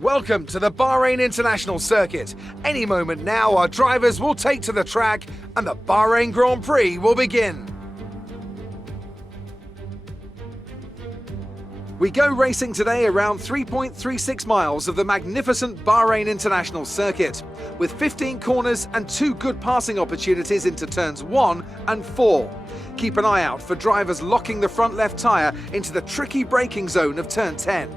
Welcome to the Bahrain International Circuit. Any moment now, our drivers will take to the track and the Bahrain Grand Prix will begin. We go racing today around 3.36 miles of the magnificent Bahrain International Circuit, with 15 corners and 2 good passing opportunities into turns 1 and 4. Keep an eye out for drivers locking the front left tyre into the tricky braking zone of turn 10.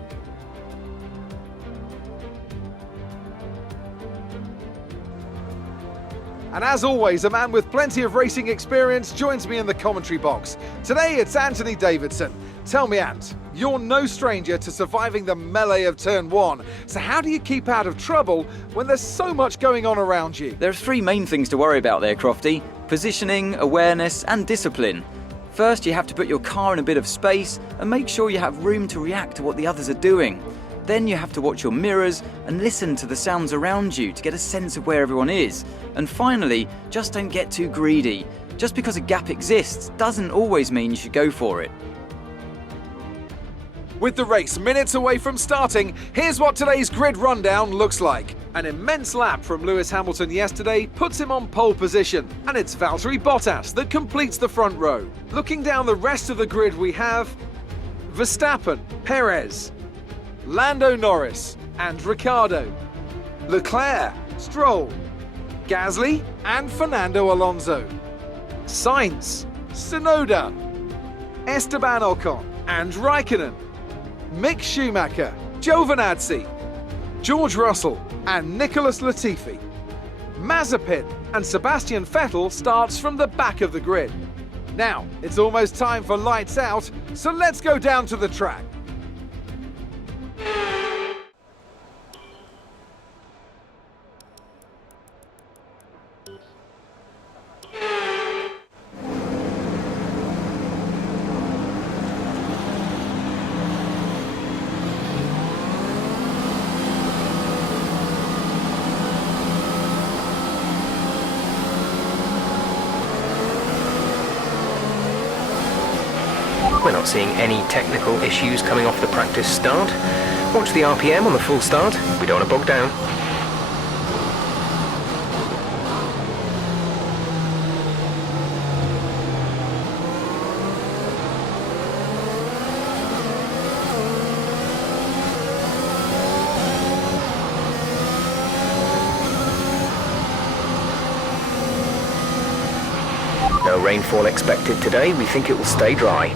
And as always, a man with plenty of racing experience joins me in the commentary box. Today it's Anthony Davidson. Tell me, Ant, you're no stranger to surviving the melee of turn 1. So how do you keep out of trouble when there's so much going on around you? There are 3 main things to worry about there, Crofty. Positioning, awareness and discipline. First, you have to put your car in a bit of space and make sure you have room to react to what the others are doing. Then you have to watch your mirrors and listen to the sounds around you to get a sense of where everyone is. And finally, just don't get too greedy. Just because a gap exists doesn't always mean you should go for it. With the race minutes away from starting, here's what today's grid rundown looks like. An immense lap from Lewis Hamilton yesterday puts him on pole position, and it's Valtteri Bottas that completes the front row. Looking down the rest of the grid, we have Verstappen, Perez, Lando Norris and Ricciardo, Leclerc, Stroll, Gasly and Fernando Alonso, Sainz, Tsunoda, Esteban Ocon and Raikkonen, Mick Schumacher, Giovinazzi, George Russell and Nicholas Latifi. Mazepin and Sebastian Vettel starts from the back of the grid. Now, it's almost time for lights out, so let's go down to the track. We're not seeing any technical issues coming off the practice start. Watch the RPM on the full start. We don't want to bog down. No rainfall expected today. We think it will stay dry.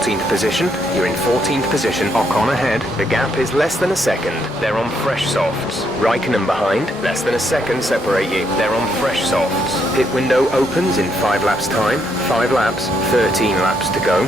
14th position. You're in 14th position. Ocon ahead. The gap is less than a second. They're on fresh softs. Raikkonen behind. Less than a second separate you. They're on fresh softs. Pit window opens in 5 laps time. 5 laps, 13 laps to go.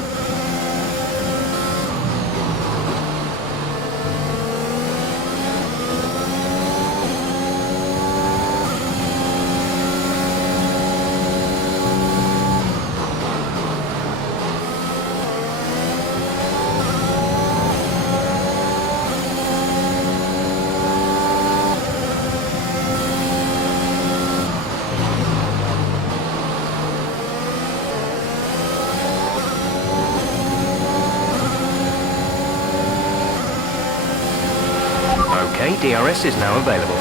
Okay, DRS is now available.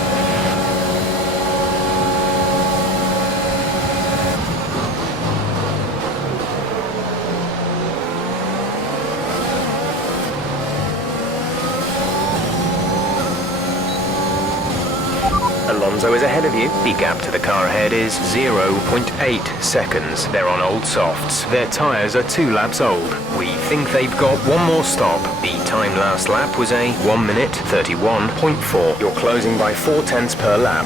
Alonso is ahead of you. The gap to the car ahead is 0.8 seconds. They're on old softs. Their tyres are 2 laps old. We think they've got one more stop. The time last lap was a 1 minute 31.4. You're closing by 0.4 per lap.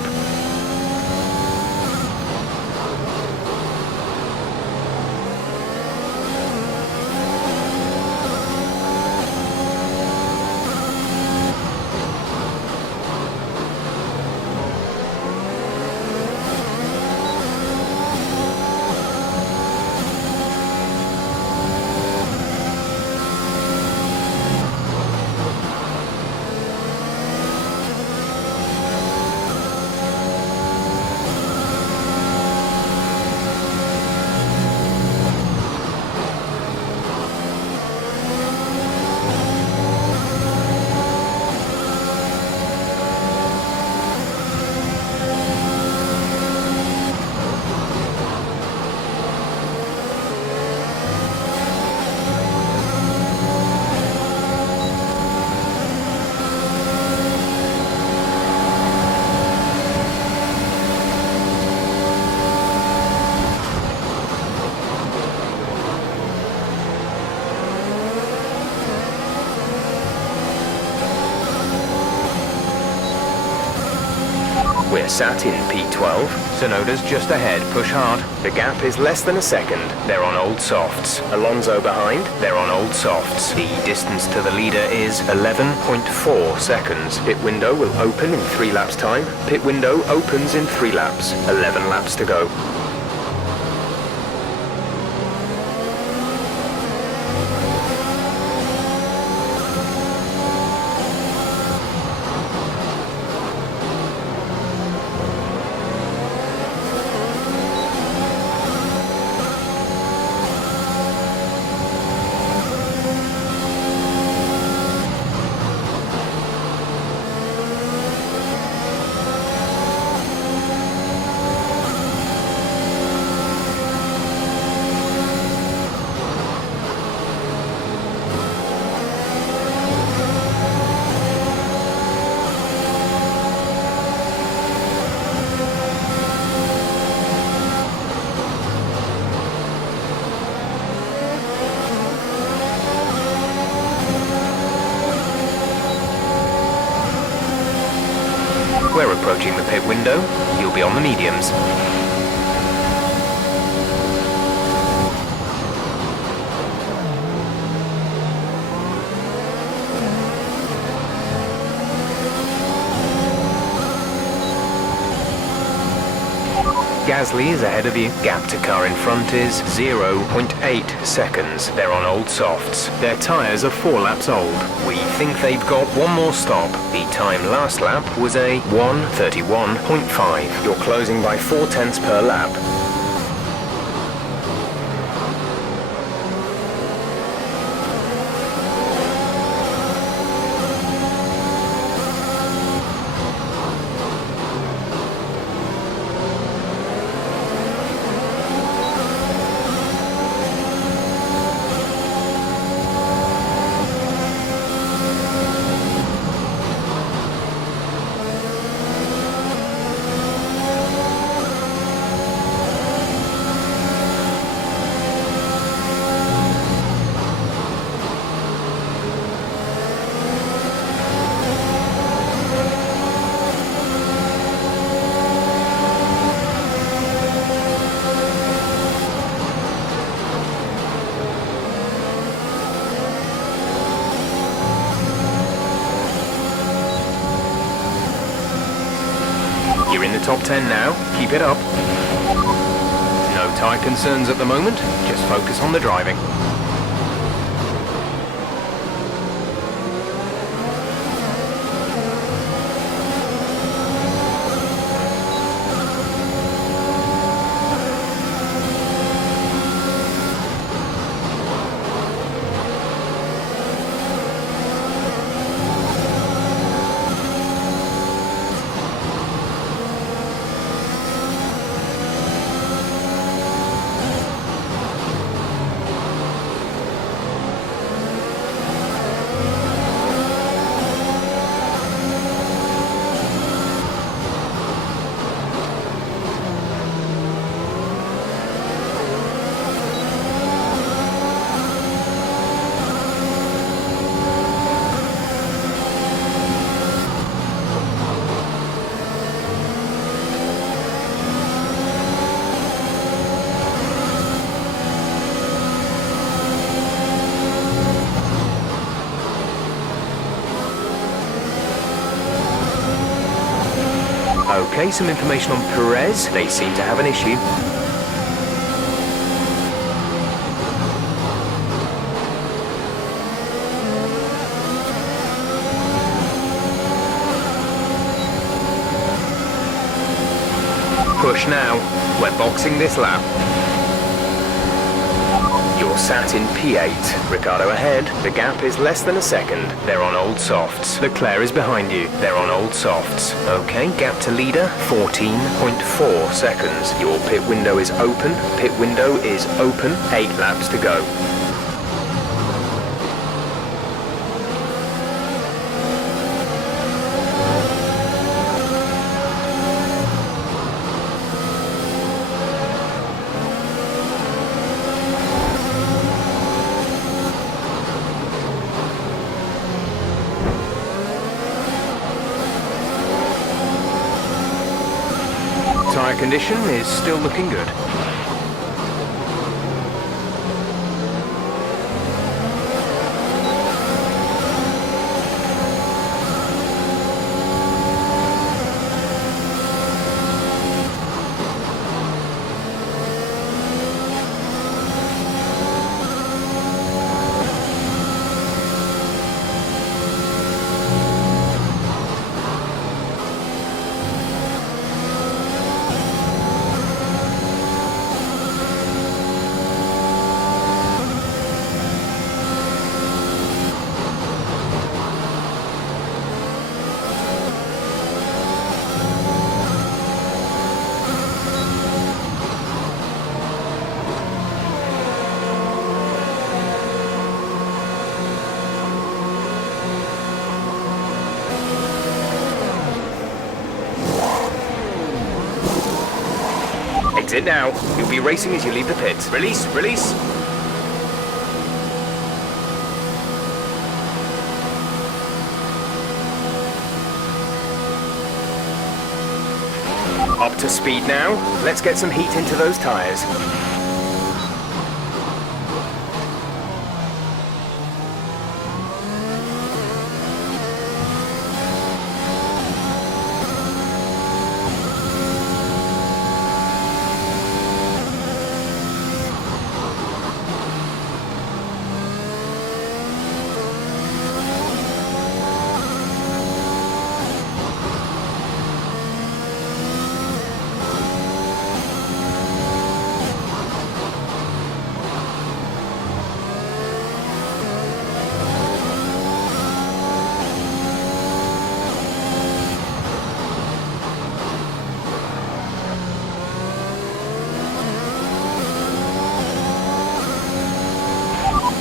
We're sat in P12. Tsunoda's just ahead, push hard. The gap is less than a second. They're on old softs. Alonso behind, they're on old softs. The distance to the leader is 11.4 seconds. Pit window will open in 3 laps time. Pit window opens in 3 laps. 11 laps to go. We're approaching the pit window. You'll be on the mediums. Gasly is ahead of you. Gap to car in front is 0.8 seconds. They're on old softs. Their tyres are 4 laps old. We think they've got one more stop. The time last lap was a 1:31.5. You're closing by 0.4 per lap. You're in the top 10 now. Keep it up. No tyre concerns at the moment. Just focus on the driving. Okay, some information on Perez. They seem to have an issue. Push now. We're boxing this lap. You're sat in P8. Ricardo ahead. The gap is less than a second. They're on old softs. Leclerc is behind you. They're on old softs. Okay, gap to leader, 14.4 seconds. Your pit window is open. Pit window is open. 8 laps to go. Tyre condition is still looking good. Exit now. You'll be racing as you leave the pits. Release, release. Up to speed now. Let's get some heat into those tyres.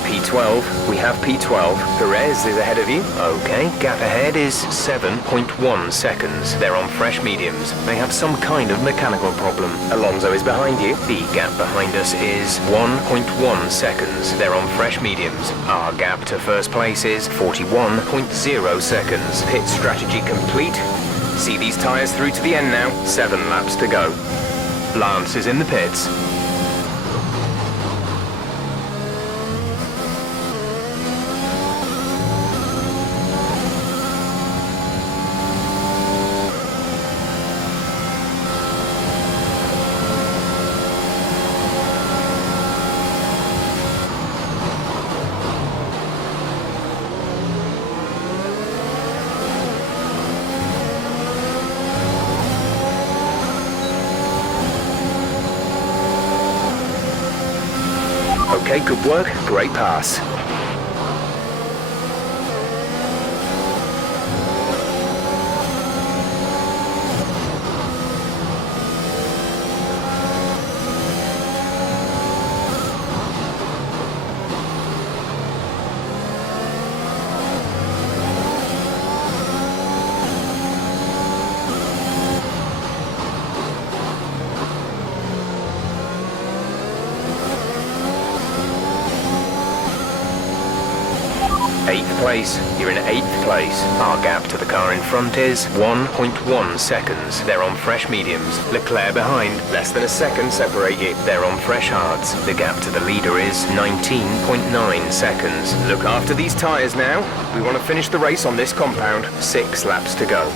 P12, we have P12. Perez is ahead of you. Okay, gap ahead is 7.1 seconds. They're on fresh mediums. They have some kind of mechanical problem. Alonso is behind you. The gap behind us is 1.1 seconds. They're on fresh mediums. Our gap to first place is 41.0 seconds. Pit strategy complete. See these tyres through to the end now. 7 laps to go. Lance is in the pits. Okay, good work. Great pass. Eighth place. You're in 8th place. Our gap to the car in front is 1.1 seconds. They're on fresh mediums. Leclerc behind. Less than a second separate you. They're on fresh hards. The gap to the leader is 19.9 seconds. Look after these tyres now. We want to finish the race on this compound. 6 laps to go.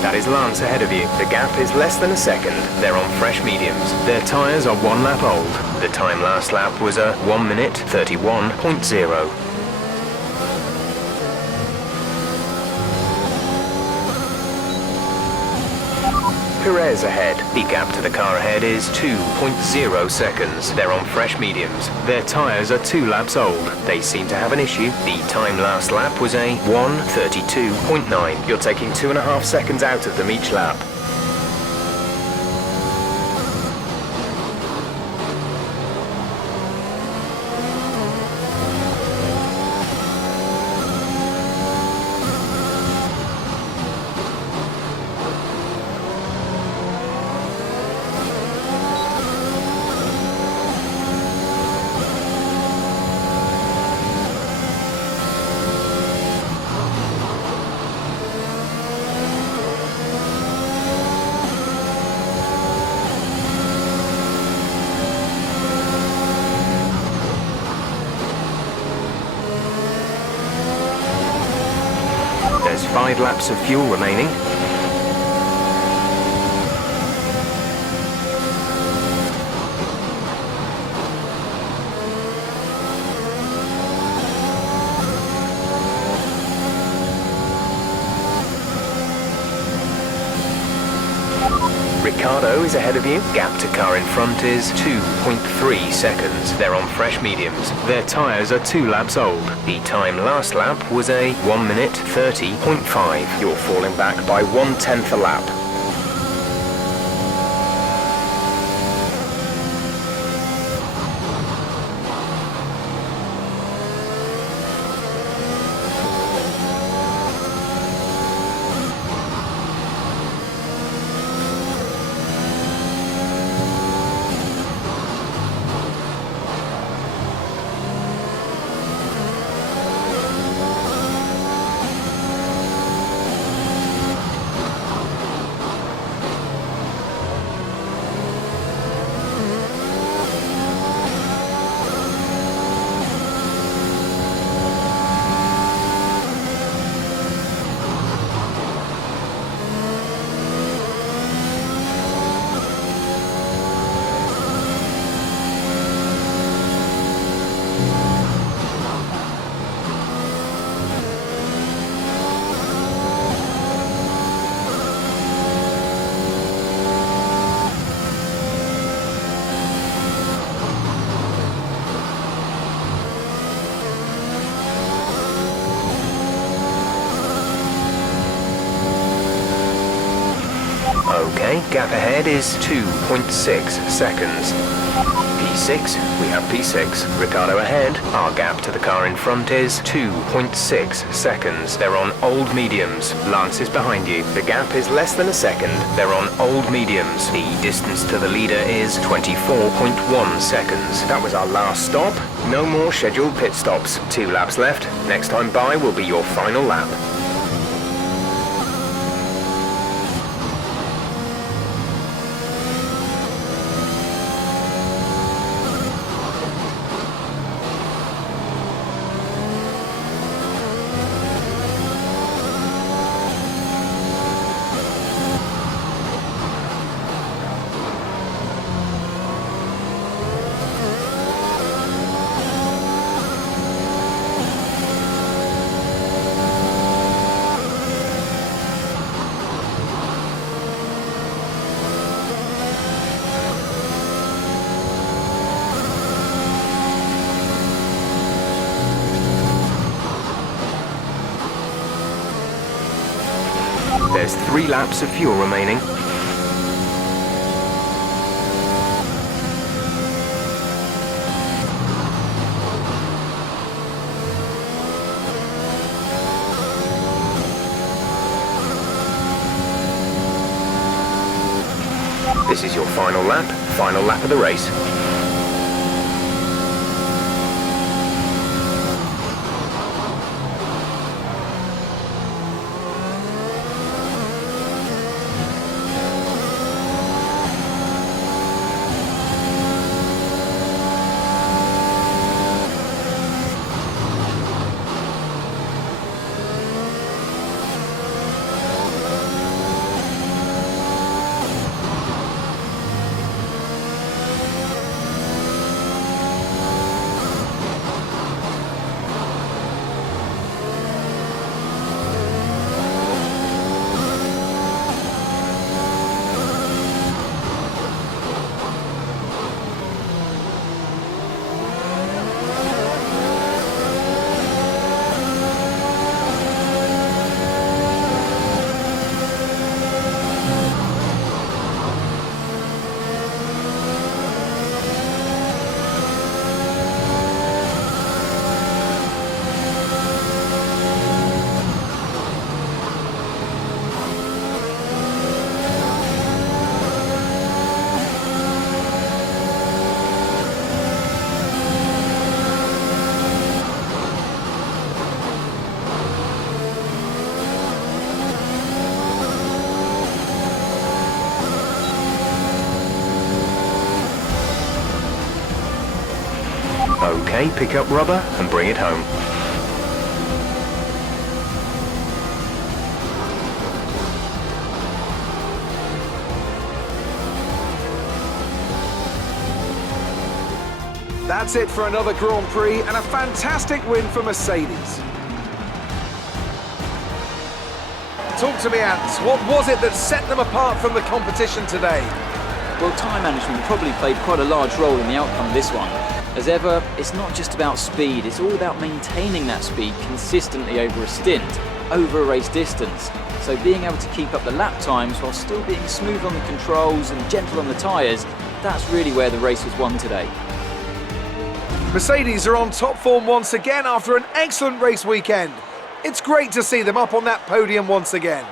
That is Lance ahead of you. The gap is less than a second. They're on fresh mediums. Their tyres are 1 lap old. The time last lap was a 1 minute 31.0. Perez ahead. The gap to the car ahead is 2.0 seconds. They're on fresh mediums. Their tyres are 2 laps old. They seem to have an issue. The time last lap was a 1:32.9. You're taking 2.5 seconds out of them each lap. There's 5 laps of fuel remaining. Ricardo is ahead of you. Gap to car in front is 2.3 seconds. They're on fresh mediums. Their tyres are 2 laps old. The time last lap was a 1 minute 30.5. You're falling back by 1/10 a lap. Okay, gap ahead is 2.6 seconds. P6, we have P6. Ricardo ahead. Our gap to the car in front is 2.6 seconds. They're on old mediums. Lance is behind you. The gap is less than a second. They're on old mediums. The distance to the leader is 24.1 seconds. That was our last stop. No more scheduled pit stops. 2 laps left. Next time by will be your final lap. There's 3 laps of fuel remaining. This is your final lap of the race. Okay, pick up rubber and bring it home. That's it for another Grand Prix and a fantastic win for Mercedes. Talk to me, Ants. What was it that set them apart from the competition today? Well, time management probably played quite a large role in the outcome of this one. As ever, it's not just about speed, it's all about maintaining that speed consistently over a stint, over a race distance. So being able to keep up the lap times while still being smooth on the controls and gentle on the tyres, that's really where the race was won today. Mercedes are on top form once again after an excellent race weekend. It's great to see them up on that podium once again.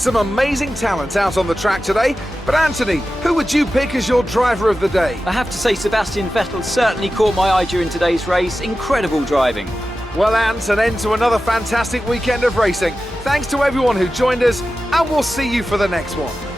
Some amazing talent out on the track today, but Anthony, who would you pick as your driver of the day? I have to say Sebastian Vettel certainly caught my eye during today's race. Incredible driving. Well, Ant, an end to another fantastic weekend of racing. Thanks to everyone who joined us, and we'll see you for the next one.